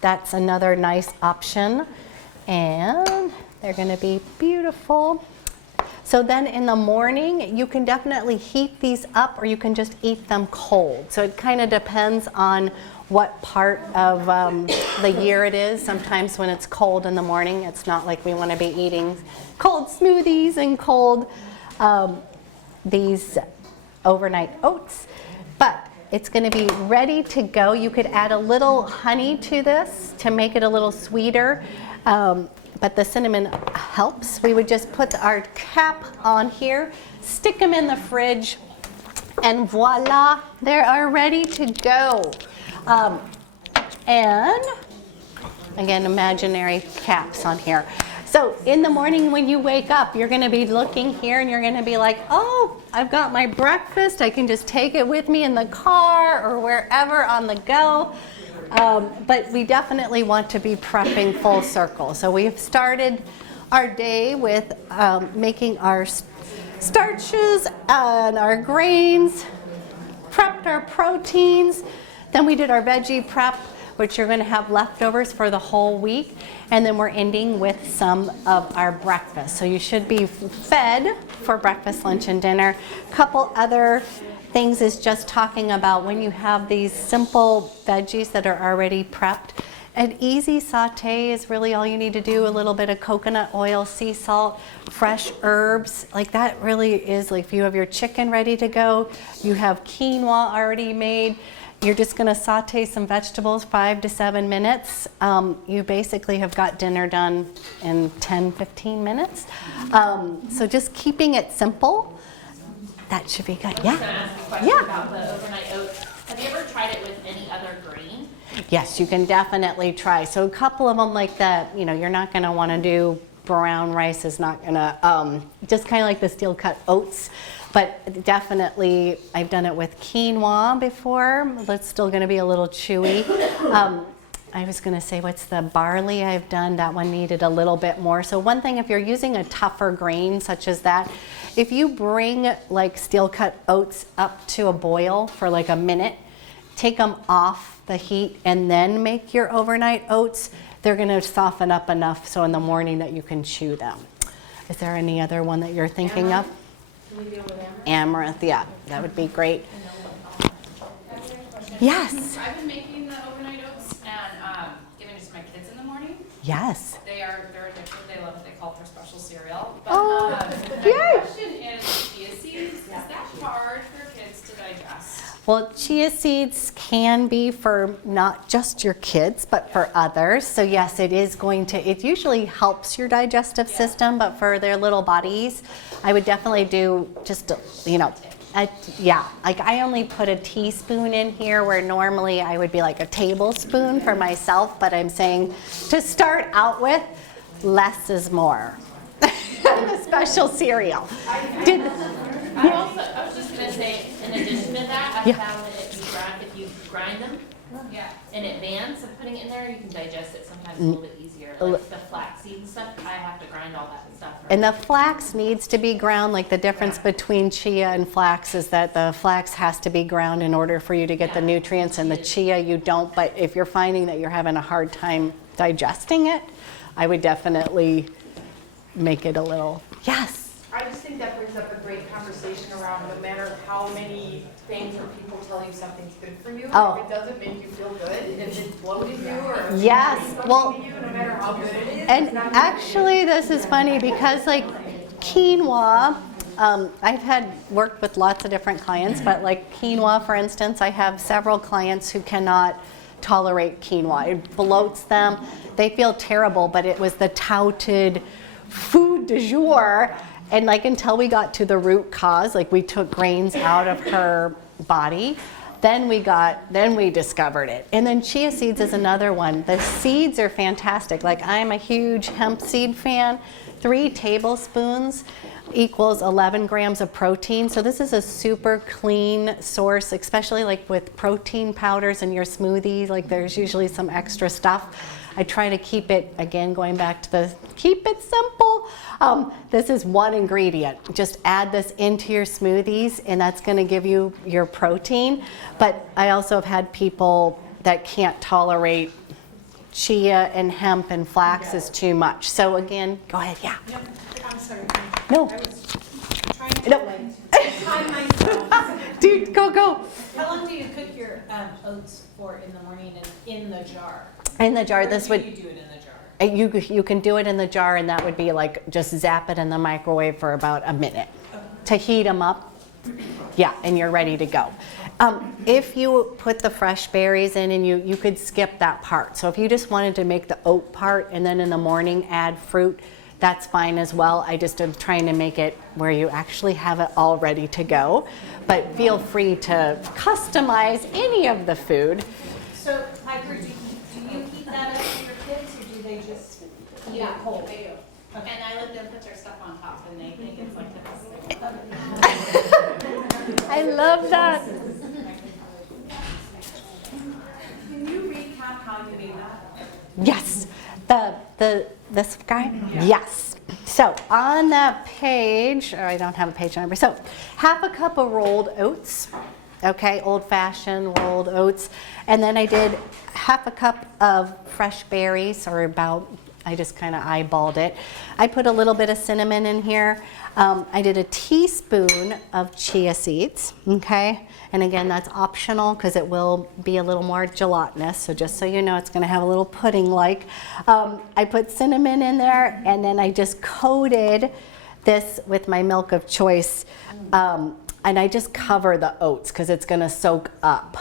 That's another nice option, and they're going to be beautiful. So then in the morning, you can definitely heat these up, or you can just eat them cold. So it kind of depends on what part of the year it is. Sometimes when it's cold in the morning, it's not like we want to be eating cold smoothies and cold these overnight oats, but it's going to be ready to go. You could add a little honey to this to make it a little sweeter, but the cinnamon helps. We would just put our cap on here, stick them in the fridge, and voila, they are ready to go. And again, imaginary caps on here. So in the morning when you wake up, you're going to be looking here and you're going to be like, oh, I've got my breakfast. I can just take it with me in the car or wherever on the go. But we definitely want to be prepping full circle. So we've started our day with making our starches and our grains, prepped our proteins. Then we did our veggie prep, which you're going to have leftovers for the whole week. And then we're ending with some of our breakfast. So you should be fed for breakfast, lunch, and dinner. A couple other things is just talking about when you have these simple veggies that are already prepped. An easy saute is really all you need to do. A little bit of coconut oil, sea salt, fresh herbs. Like that really is like if you have your chicken ready to go, you have quinoa already made. You're just going to saute some vegetables 5 to 7 minutes. You basically have got dinner done in 10-15 minutes. So just keeping it simple, that should be good. Yeah. I was going to ask a question about the overnight oats. Has Have you ever tried it with any other grain? Yes, you can definitely try. So a couple of them like that, you know, you're not going to want to do brown rice is not going to, just kind of like the steel cut oats. But definitely, I've done it with quinoa before. That's still going to be a little chewy. I was going to say, what's the barley I've done? That one needed a little bit more. So one thing, if you're using a tougher grain such as that, if you bring like steel cut oats up to a boil for like a minute, take them off the heat and then make your overnight oats, they're going to soften up enough so in the morning that you can chew them. Is there any other one that you're thinking of? Can we deal with amaranth? Amaranth, yeah, that would be great. Question. Yes, I've been making the overnight oats and giving it to my kids in the morning. yes. They're addicted. They love it. They call it their special cereal. But Oh, my yay. question is, chia seeds, is that hard for kids to digest? Well, chia seeds can be for not just your kids, but for others. So yes, it is going to, it usually helps your digestive system, but for their little bodies, I would definitely do just, you know, yeah, like I only put a teaspoon in here where normally I would be like a tablespoon for myself, but I'm saying to start out with, less is more. A special cereal. I was just gonna say, in addition to that, I Yeah. found that if you grind them, in advance of putting it in there, you can digest it sometimes a little bit easier. Like the flaxseed and stuff, I have to grind all that stuff. And the flax needs to be ground. Like the difference between chia and flax is that the flax has to be ground in order for you to get the nutrients, and the chia you don't. But if you're finding that you're having a hard time digesting it, I would definitely make it a little, yes. I just think that brings up a great conversation around no matter how many things or people tell you something's good for you, Oh. if it doesn't make you feel good, if it's bloating you or if Yes, it's well- to you, no matter how good it is. And it's not gonna actually, this is funny because like quinoa, I've had worked with lots of different clients, but like quinoa, for instance, I have several clients who cannot tolerate quinoa. It bloats them. They feel terrible, but it was the touted food du jour. And like until we got to the root cause, like we took grains out of her body, then we discovered it. And then chia seeds is another one. The seeds are fantastic. Like I'm a huge hemp seed fan. 3 tablespoons equals 11 grams of protein. So this is a super clean source, especially like with protein powders in your smoothies. Like there's usually some extra stuff. I try to keep it, again, going back to the keep it simple. This is one ingredient. Just add this into your smoothies and that's gonna give you your protein. But I also have had people that can't tolerate chia and hemp and flax is too much. So again, go ahead, yeah. Yep, I'm sorry. No. I was trying to No. like time myself. Dude, go. How long do you cook your oats for in the morning and in the jar? In the jar, Or this do would, you do it in the jar? you can do it in the jar and that would be like just zap it in the microwave for about a minute to heat them up. Yeah, and you're ready to go. If you put the fresh berries in and you could skip that part. So if you just wanted to make the oat part and then in the morning add fruit, that's fine as well. I just am trying to make it where you actually have it all ready to go. But feel free to customize any of the food. So, Piper, do you heat that up for your kids or do they just eat it cold? They do. Okay. And I let them put their stuff on top and they think it's like the best thing. I love that. Can you recap how you made that? Yes. This guy? Yes. So on that page, I don't have a page number. So half a cup of rolled oats. Okay, old-fashioned rolled oats. And then I did half a cup of fresh berries, or about, I just kind of eyeballed it. I put a little bit of cinnamon in here. I did a teaspoon of chia seeds, okay? And again, that's optional because it will be a little more gelatinous. So just so you know, it's gonna have a little pudding-like. I put cinnamon in there and then I just coated this with my milk of choice. And I just cover the oats because it's gonna soak up.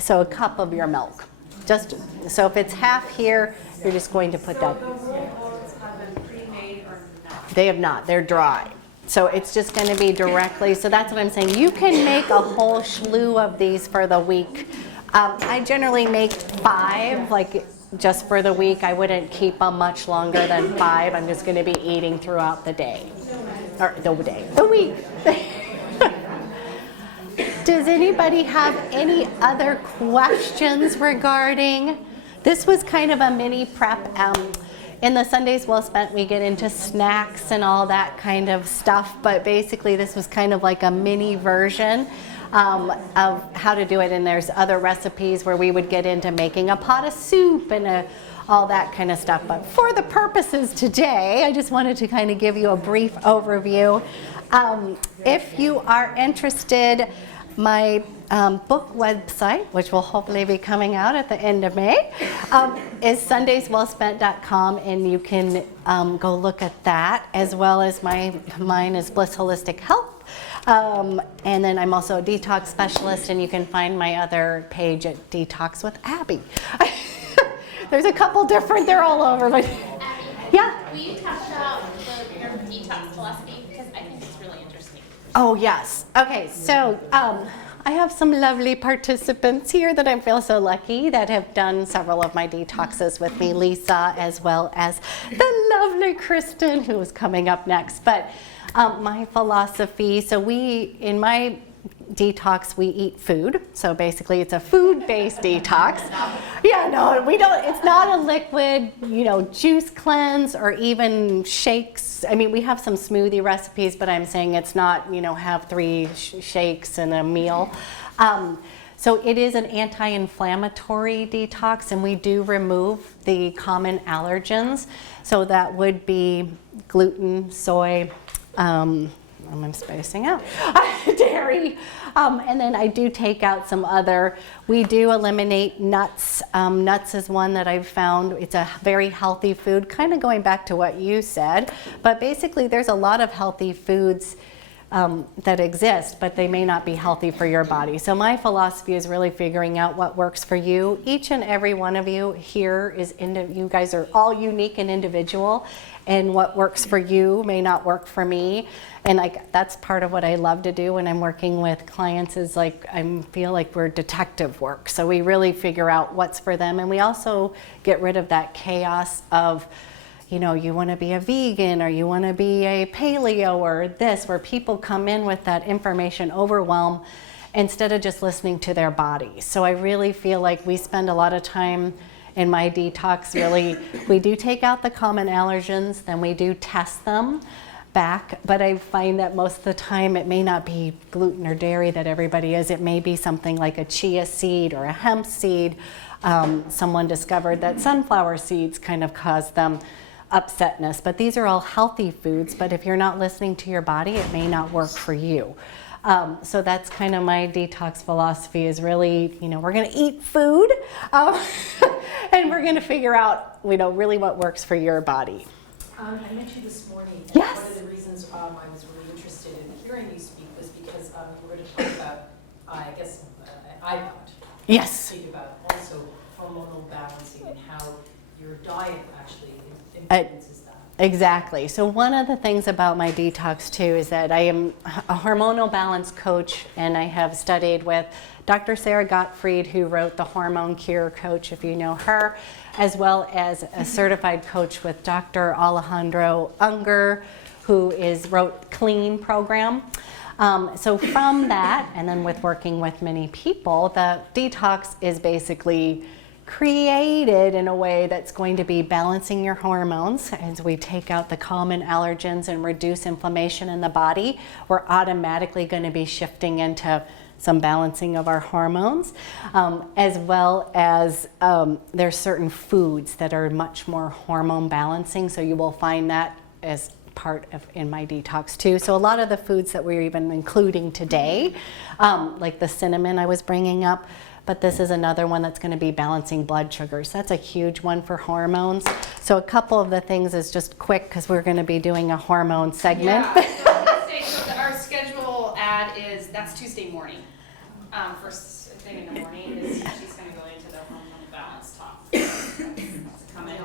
So a cup of your milk. Just, so if it's half here, you're just going to put that. So the rolled oats have been pre-made or not? They have not, they're dry. So it's just going to be directly, so that's what I'm saying. You can make a whole slew of these for the week. I generally make 5, like just for the week. I wouldn't keep them much longer than 5. I'm just going to be eating throughout the day, or the week. Does anybody have any other questions regarding? This was kind of a mini prep. In the Sundays Well Spent, we get into snacks and all that kind of stuff, but basically this was kind of like a mini version of how to do it, and there's other recipes where we would get into making a pot of soup and all that kind of stuff. But for the purposes today, I just wanted to kind of give you a brief overview. If you are interested, my book website, which will hopefully be coming out at the end of May, is sundayswellspent.com, and you can go look at that, as well as mine is Bliss Holistic Health. And then I'm also a detox specialist, and you can find my other page at Detox with Abby. There's a couple different, they're all over, but yeah. Will you talk about your detox philosophy? Because I think it's really interesting. Oh, yes. Okay, so I have some lovely participants here that I feel so lucky that have done several of my detoxes with me, Lisa, as well as the lovely Kristen, who is coming up next. But my philosophy, so in my detox, we eat food. So basically it's a food-based detox. Yeah, no, we don't, it's not a liquid, juice cleanse or even shakes. I mean, we have some smoothie recipes, but I'm saying it's not, have 3 shakes and a meal. So it is an anti-inflammatory detox, and we do remove the common allergens. So that would be gluten, soy, I'm spacing out, dairy, and then I do take out some other, we do eliminate nuts. Nuts is one that I've found, it's a very healthy food, kind of going back to what you said, but basically there's a lot of healthy foods that exist, but they may not be healthy for your body. So my philosophy is really figuring out what works for you. Each and every one of you here you guys are all unique and individual, and what works for you may not work for me. And that's part of what I love to do when I'm working with clients, is I feel like we're detective work. So we really figure out what's for them, and we also get rid of that chaos of, you want to be a vegan or you want to be a paleo or this, where people come in with that information overwhelm instead of just listening to their body. So I really feel like we spend a lot of time in my detox, we do take out the common allergens, then we do test them back, but I find that most of the time it may not be gluten or dairy that everybody is. It may be something like a chia seed or a hemp seed. Someone discovered that sunflower seeds kind of cause them upsetness, but these are all healthy foods, but if you're not listening to your body, it may not work for you. So that's kind of my detox philosophy, is really, we're going to eat food and we're going to figure out, really what works for your body. I met you this morning, and Yes. one of the reasons I was really interested in hearing you speak was because you were going to talk about, iPod. Yes. Speak about also hormonal balancing and how your diet actually influences that. Exactly. So one of the things about my detox too is that I am a hormonal balance coach, and I have studied with Dr. Sarah Gottfried, who wrote the Hormone Cure Coach, if you know her, as well as a certified coach with Dr. Alejandro Unger, who wrote Clean program. So from that, and then with working with many people, the detox is basically created in a way that's going to be balancing your hormones. As we take out the common allergens and reduce inflammation in the body, we're automatically going to be shifting into some balancing of our hormones, as well as there's certain foods that are much more hormone balancing, so you will find that as part of in my detox too. So a lot of the foods that we're even including today, like the cinnamon I was bringing up, but this is another one that's going to be balancing blood sugars. That's a huge one for hormones. So a couple of the things is just quick, because we're going to be doing a hormone segment. Yeah, so I was gonna say, so our schedule ad is, that's Tuesday morning. First thing in the morning is she's gonna go into the hormonal balance talk. That's coming.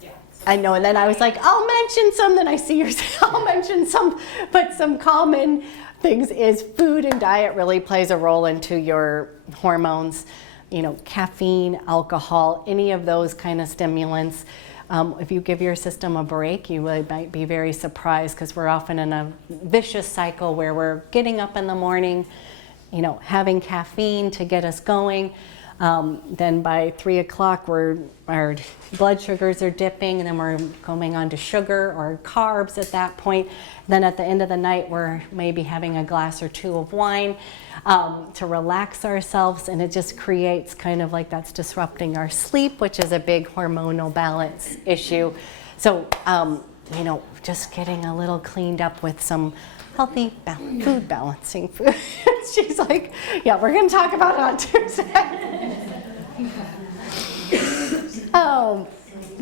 Yeah, so I know, and then I was like, I'll mention some, then I see yours, I'll mention some, but some common things is food and diet really plays a role into your hormones. You know, caffeine, alcohol, any of those kind of stimulants. If you give your system a break, you really might be very surprised, because we're often in a vicious cycle where we're getting up in the morning, you know, having caffeine to get us going. Then by 3 o'clock, our blood sugars are dipping, and then we're going on to sugar or carbs at that point. Then at the end of the night, we're maybe having a glass or two of wine to relax ourselves, and it just creates kind of like that's disrupting our sleep, which is a big hormonal balance issue. So, you know, just getting a little cleaned up with some healthy food balancing food. She's like, yeah, we're going to talk about it on Tuesday.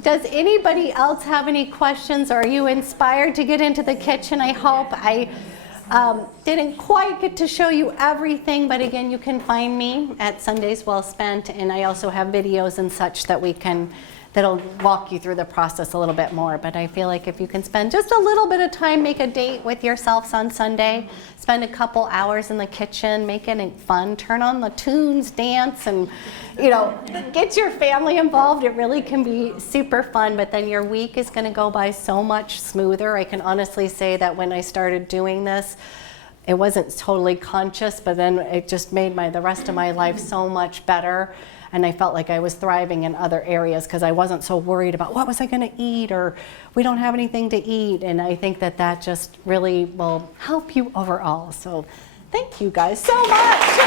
Does anybody else have any questions? Are you inspired to get into the kitchen? I hope. I didn't quite get to show you everything, but again, you can find me at Sundays Well Spent, and I also have videos and such that'll walk you through the process a little bit more. But I feel like if you can spend just a little bit of time, make a date with yourselves on Sunday, spend a couple hours in the kitchen, make it fun, turn on the tunes, dance, and, you know, get your family involved. It really can be super fun, but then your week is gonna go by so much smoother. I can honestly say that when I started doing this, it wasn't totally conscious, but then it just made the rest of my life so much better. And I felt like I was thriving in other areas because I wasn't so worried about what was I going to eat, or we don't have anything to eat. And I think that just really will help you overall. So thank you guys so much.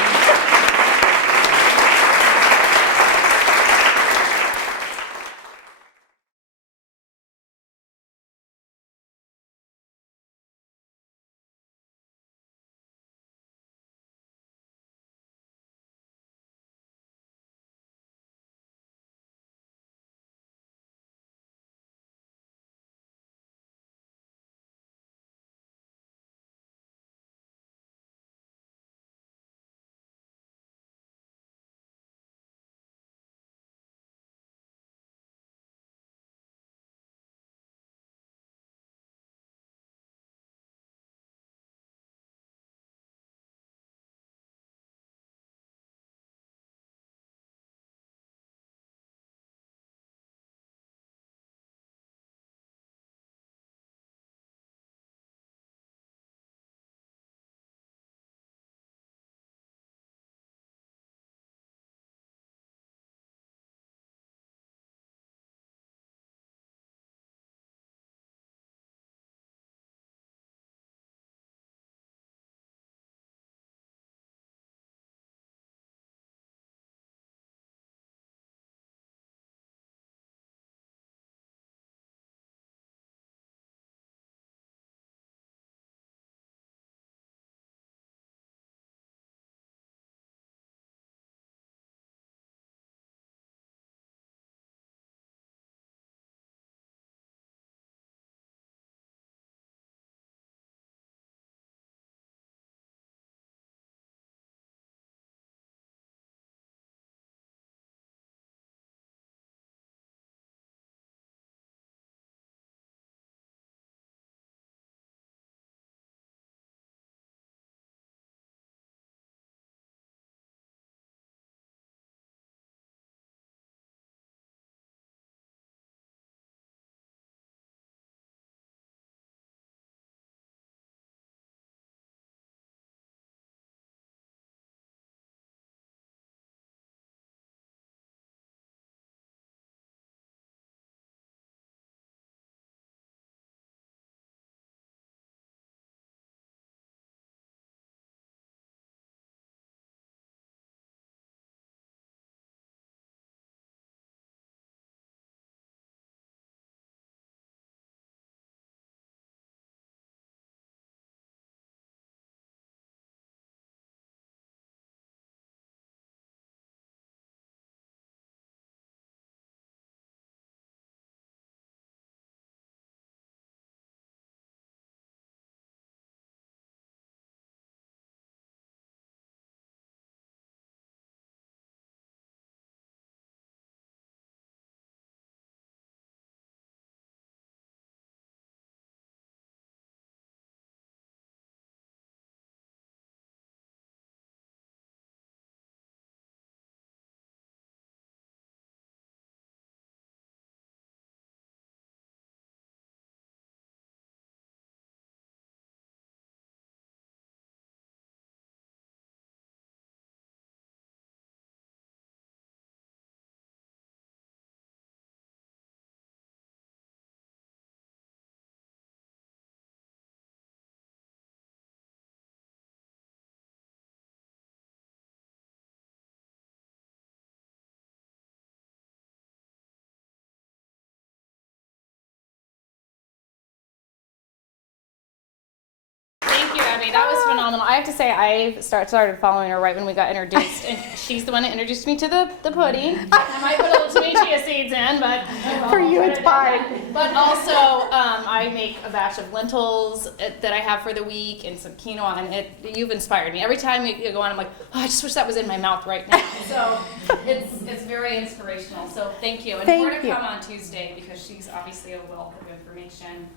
you, Abby. That was phenomenal. I have to say, I started following her right when we got introduced, and she's the one that introduced me to the pudding. I might put a little too many chia seeds in, but For you, it's fine. But also, I make a batch of lentils that I have for the week, and some quinoa, and you've inspired me. Every time you go on, I'm like, oh, I just wish that was in my mouth right now. So it's very inspirational. So thank you, and Thank more to you. come on Tuesday because she's obviously a wealth of information.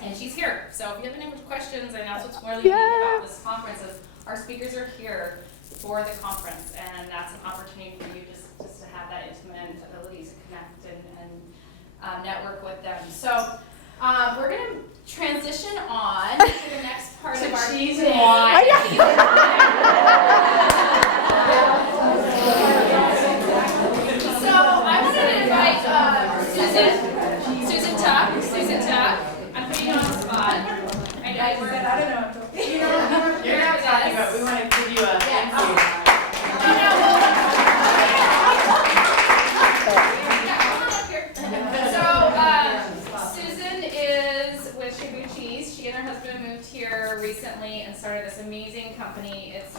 And she's here. So if you have any questions, I know that's what's really neat about this conference is our speakers are here for the conference, and that's an opportunity for you just to have that intimate ability to connect and network with them. So we're going to transition on to the next part of our cheese day. and wine. So I wanted to invite Susan Tuck. I'm putting you on the spot. I know we're I don't know. You're not talking about, we want to give you a thank you. So Susan is with Shibu Cheese. She and her husband moved here recently and started this amazing company. It's